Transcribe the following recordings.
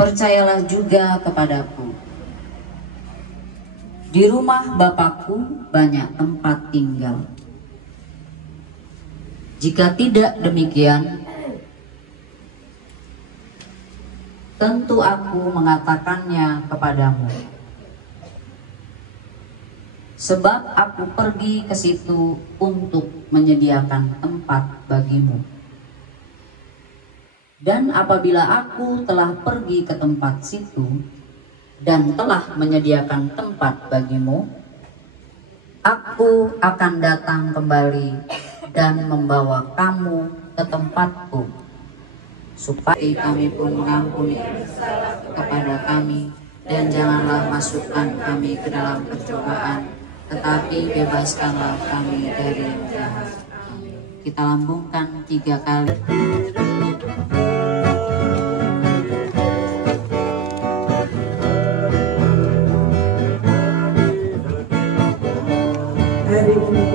percayalah juga kepadaku. Di rumah Bapakku banyak tempat tinggal. Jika tidak demikian, tentu aku mengatakannya kepadamu. Sebab aku pergi ke situ untuk menyediakan tempat bagimu. Dan apabila aku telah pergi ke tempat situ dan telah menyediakan tempat bagimu, aku akan datang kembali dan membawa kamu ke tempatku, supaya kami pun mengampuni kepada kami, dan janganlah masukkan kami ke dalam percobaan, tetapi bebaskanlah kami dari yang jahat. Kita lambungkan 3 kali. Hari ini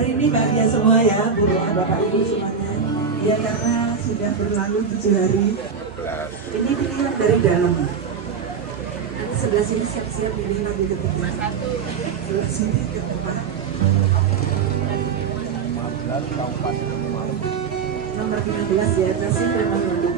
hari ini bahagia semua ya, Bu, Bapak Ibu semuanya. Ya karena sudah berlalu 7 hari. Ini dilihat dari dalam. Nanti sebelah sini siap-siap dilihat di ketiga. Sebelah sini ke depan. Nomor 15 ya, kasih teman-teman.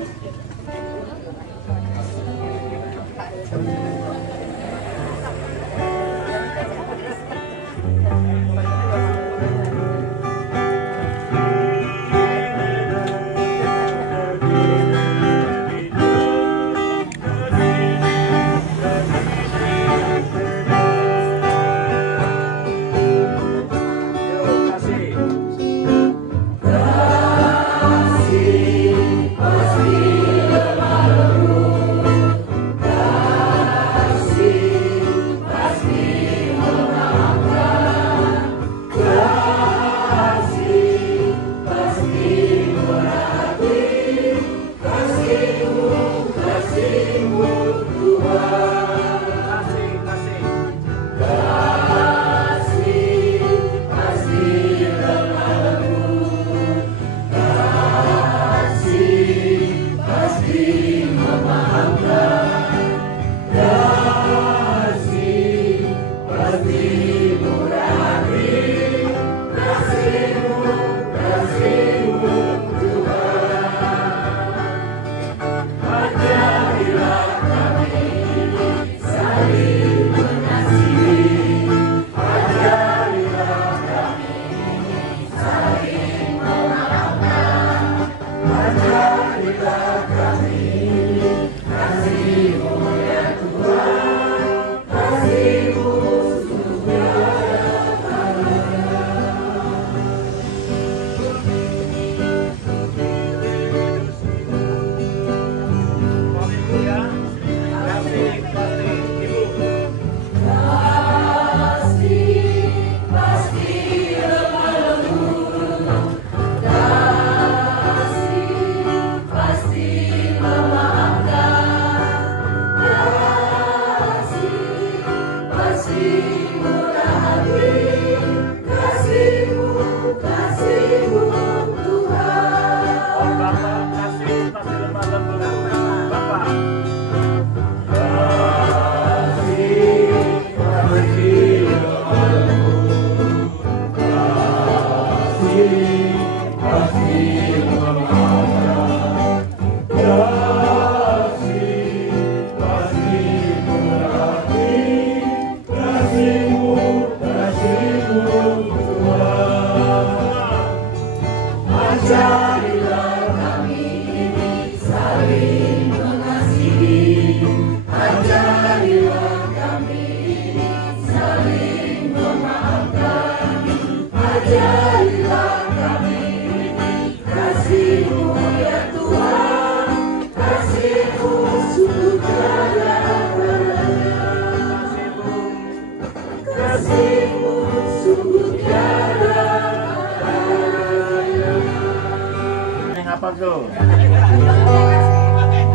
Apa tuh?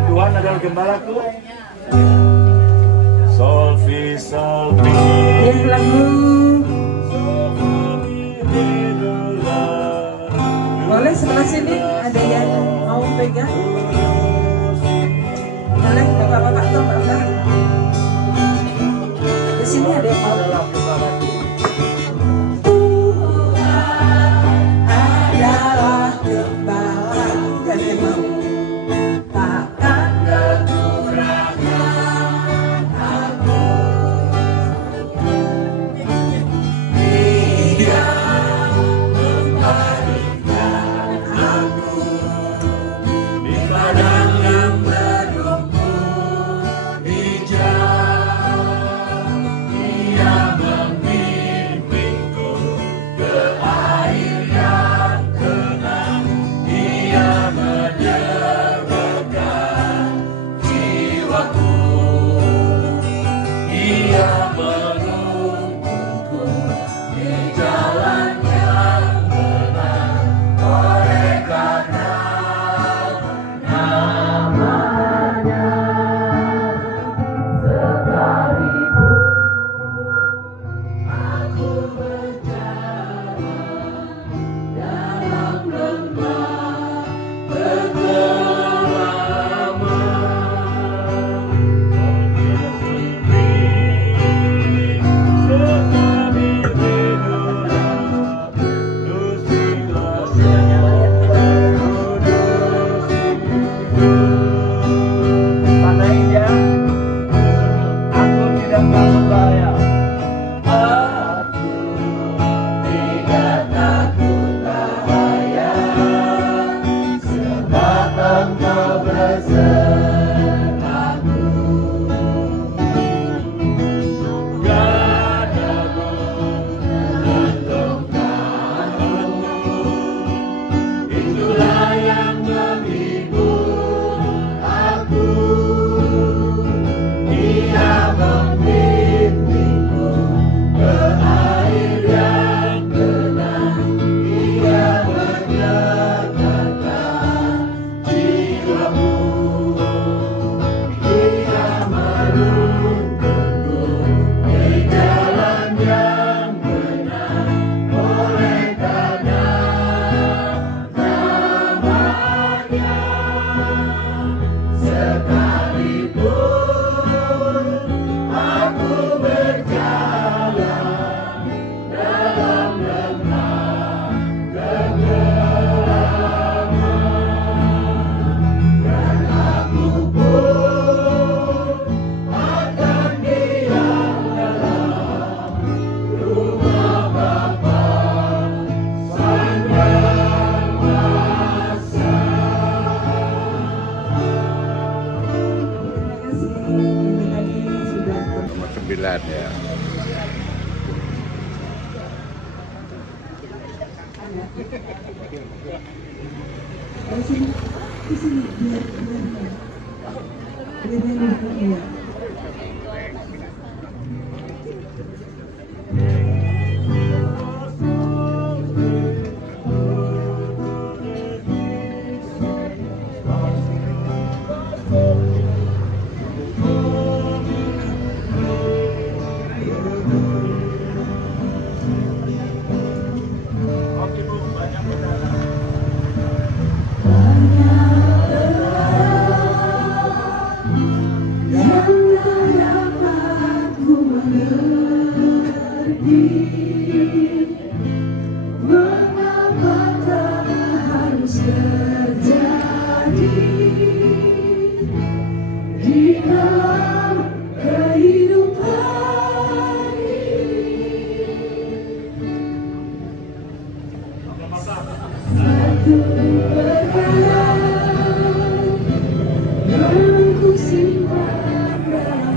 Tuhan adalah gembalaku. Sol fi sol mi. Yang lagu boleh sebelah sini ada yang mau pegang? Boleh bapak-bapak tuh bapak. Di sini ada yang mau. Ya. Mengapakah harus terjadi di dalam kehidupan ini? Satu perkara yang ku simpan dalam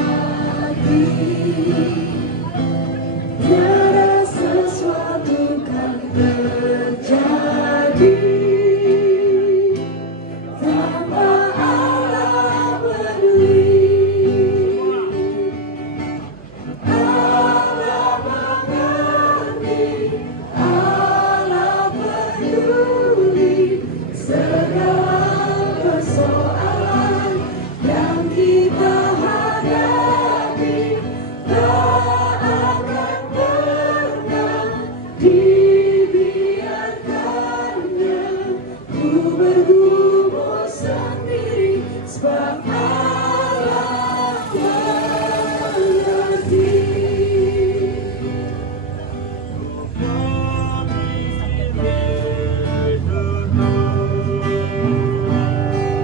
hati, tiada sesuatu kan terjadi tanpa Allah peduli. Allah mengerti, Allah peduli segala persoalan yang kita hadapi. Tak akan pernah dibiarkannya ku bergumul sendiri, sebab Allah mengerti.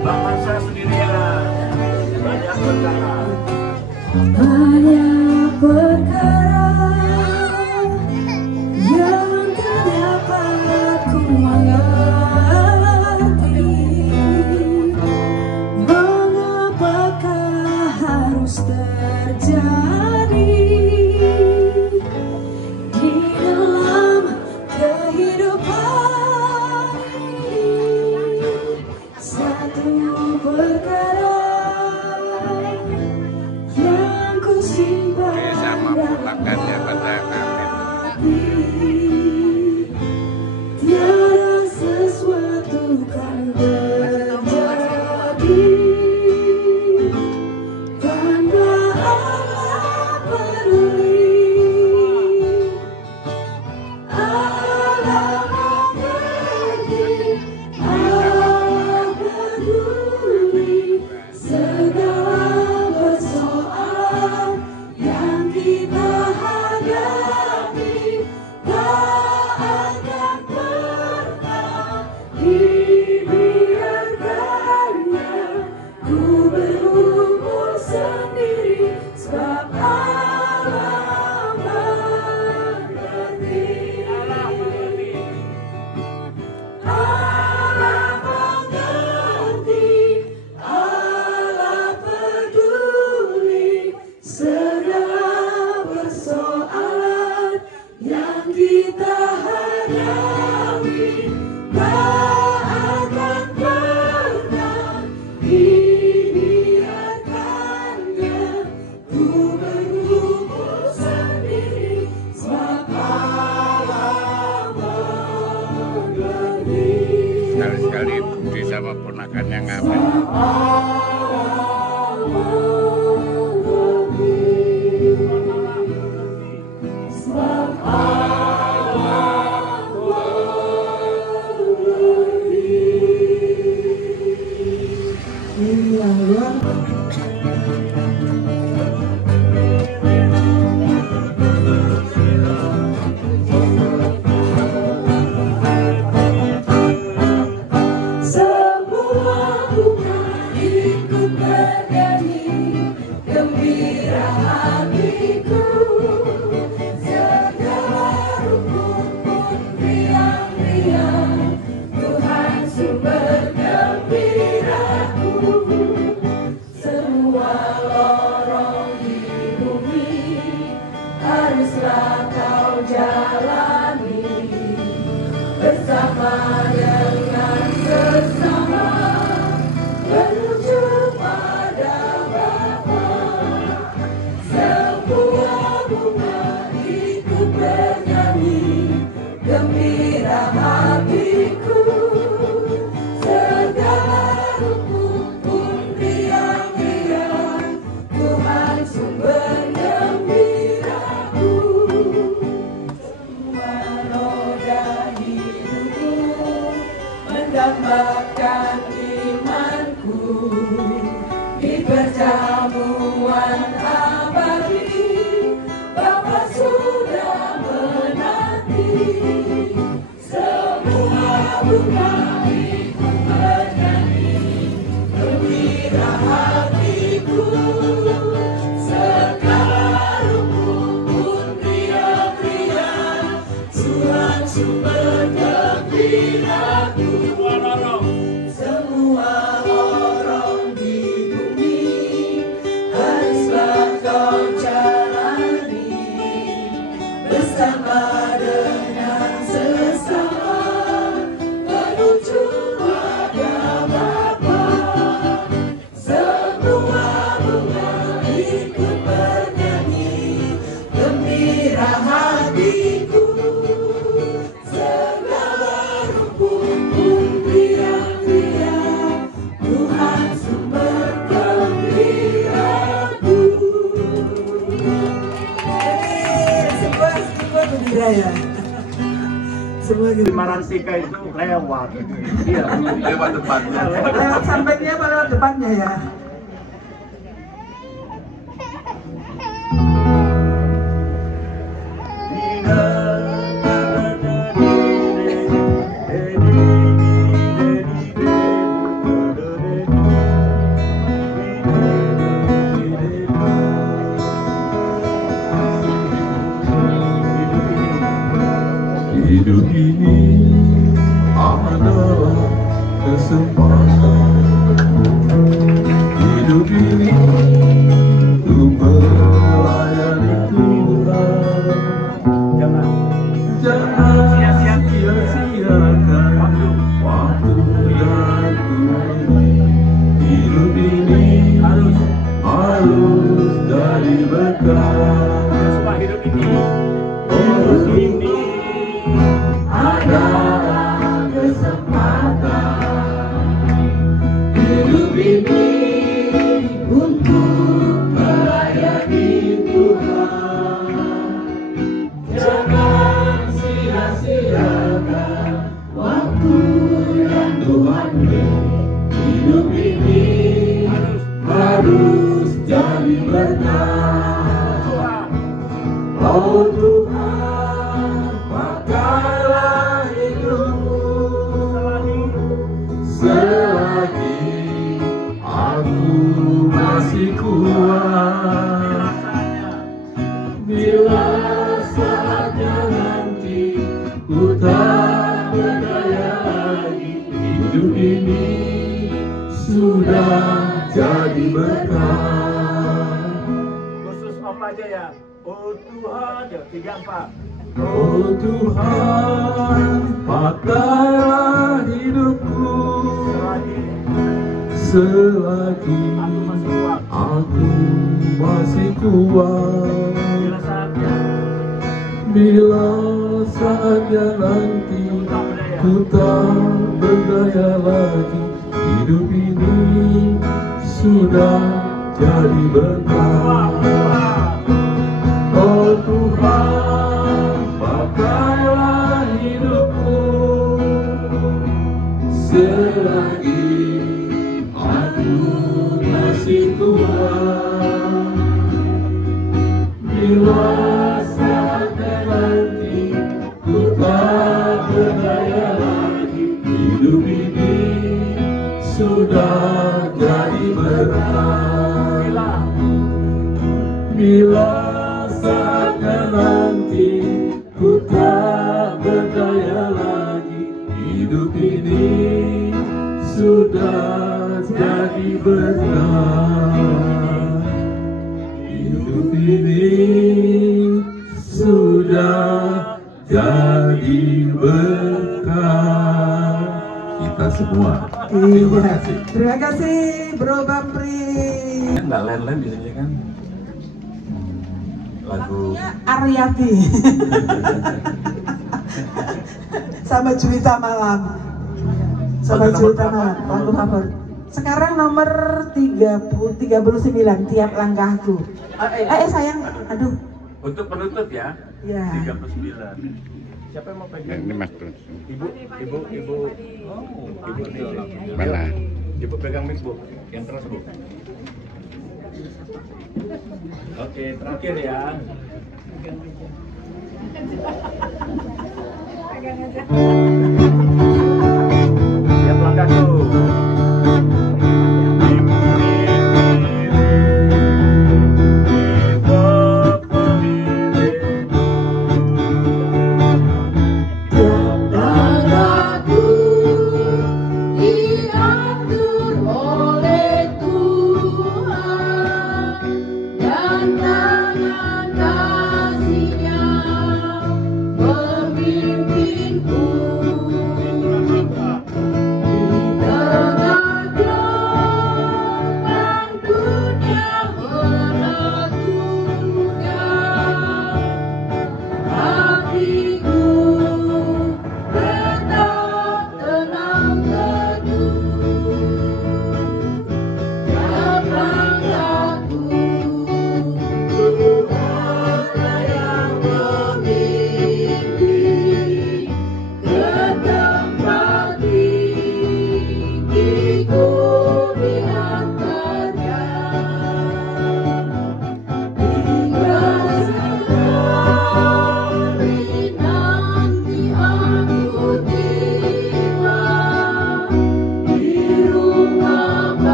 Bangsa sendirian, banyak perkara. Banyak perkara yang tak dapat ku mengerti. Mengapakah harus terjadi di dalam kehidupan ini? Satu perkara yang ku simpan dalam hati, tiada sesuatu kan terjadi tanpa Allah peduli. Allah mengerti, Allah peduli segala persoalan yang kita hadapi. Tak akan pernah dibiarkannya ku bergumul sendiri, sebab Allah mengerti. Allah mengerti, Allah peduli segala persoalan yang kita hadapi. Tak akan pernah dibiarkannya ku bergumul sendiri, sebab Allah mengerti. Sekali-sekali bukti sama ponakannya ngamen. Allah mengerti, sebab Allah mengerti. Ini yang luar semua bunga ikut bernyanyi, gembira hatiku. Segala rumput pun riang-riang, Tuhan sumber gembiraku. Semua lorong di bumi haruslah kau jalani bersama dengan sesama menuju pada Bapa. Sebuah bunga ikut bernyanyi, gembira hatiku. Segala rumput pun riang-riang, Tuhan sumber gembiraku. bersama dengan sesama menuju wajah Bapa. Semua bunga ikut bernyanyi, gembira hatiku. Segala rumput pun teriak-teriak, Tuhan sumber gembiraku. Semua gembira ya. Semua gembira. Marantika itu lewat. Iya, lewat depannya. Lewat sampainya apa lewat depannya ya? Hidup ini adalah kesempatan. Hidup ini untuk melayani Tuhan. Jangan sia-siakan waktu dan tujuan. Hidup ini harus jadi berkah. Hidup ini adalah kesempatan. Hidup ini untuk melayani Tuhan. Jangan sia-siakan waktu yang Tuhan beri. Hidup ini harus jadi berkah. Oh Tuhan, pakailah hidupku selagi aku masih kuat. Bila saatnya nanti ku tak berdaya lagi, hidup ini sudah jadi berkah. khusus Om aja ya. Oh Tuhan, ya 3-4. Oh Tuhan, pakailah hidupku selagi aku masih kuat. Bila saatnya nanti ku tak berdaya lagi, hidup ini sudah jadi berkah. Oh Tuhan, pakailah hidupku selagi aku masih kuat. Bila saatnya nanti ku tak berdaya lagi, hidup ini sudah jadi berkah. Bila saatnya nanti ku tak berdaya lagi, hidup ini sudah jadi berkah. Hidup ini sudah jadi berkah. Kita semua. Iya. Terima kasih Bro Bapri. Nggak lain-lain biasanya kan lagu Aryati sama Juwita Malam. Sama Juwita Malam, lagu favorit. Sekarang nomor 39, Tiap Langkahku. Sayang, aduh. Untuk penutup ya. Ya. 39. Siapa yang mau pegang? Ini Mas Bro. Ibu. Ibu nih. Mana? Ibu pegang mic, Bu. Yang keras, Bu. Oke, terakhir ya. Siap langkah tuh.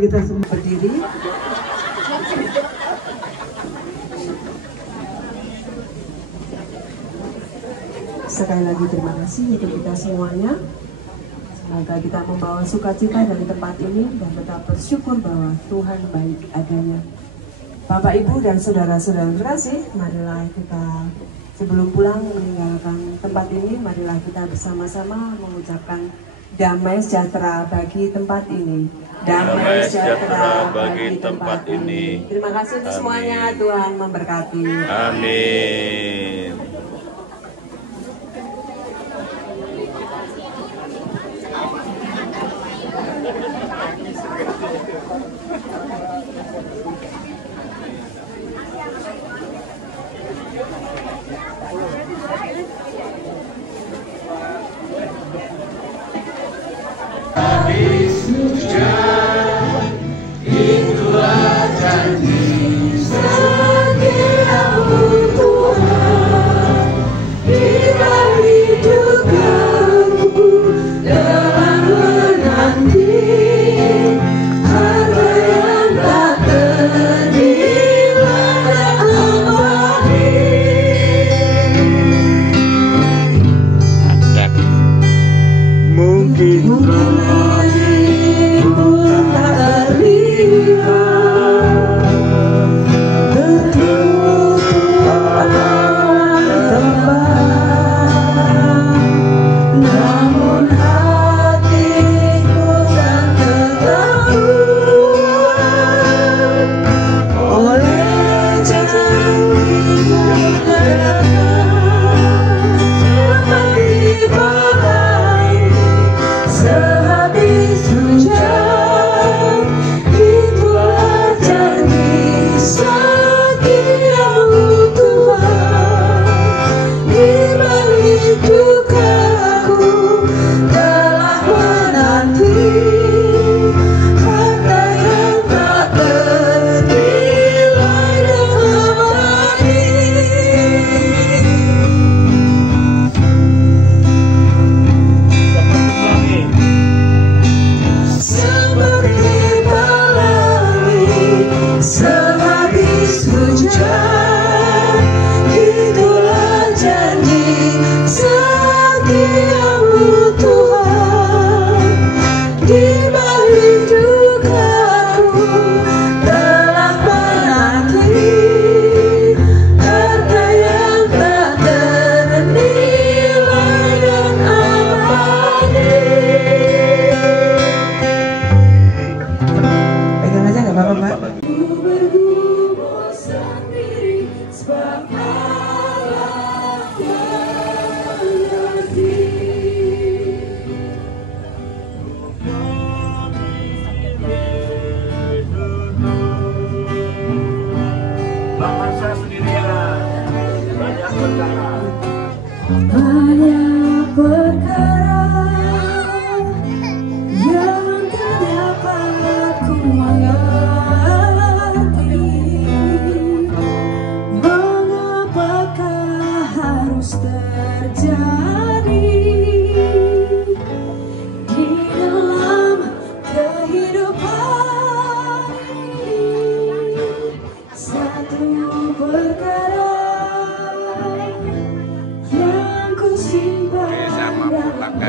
kita semua berdiri. Sekali lagi terima kasih untuk kita semuanya. Semoga kita membawa sukacita dari tempat ini dan tetap bersyukur bahwa Tuhan baik adanya. Bapak, Ibu, dan saudara-saudara terkasih, marilah kita sebelum pulang meninggalkan tempat ini, marilah kita bersama-sama mengucapkan damai sejahtera bagi tempat ini. Damai sejahtera bagi tempat ini. Terima kasih untuk semuanya. Tuhan memberkati. Amin. Banyak perkara yang tak dapat ku mengerti. Mengapakah harus terjadi di dalam kehidupan ini? Satu perkara yang ku simpan dalam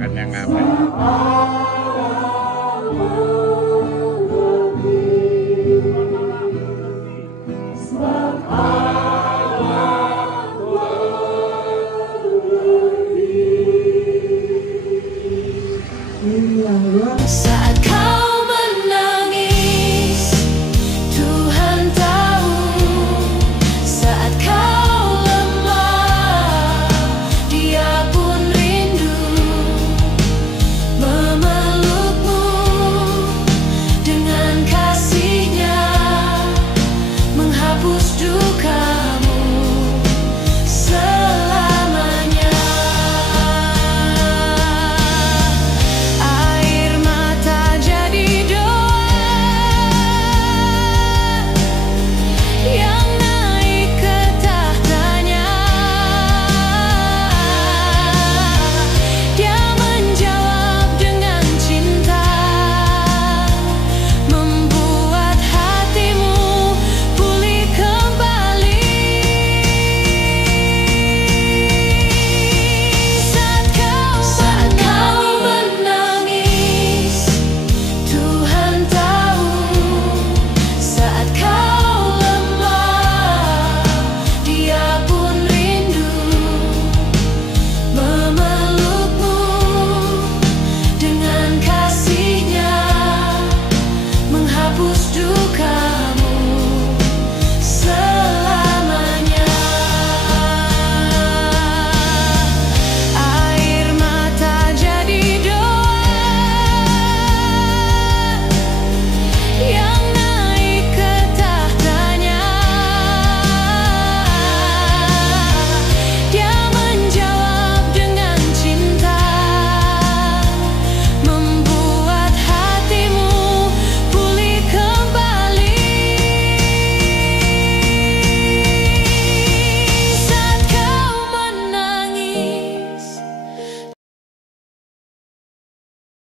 ponakan yang ngamen.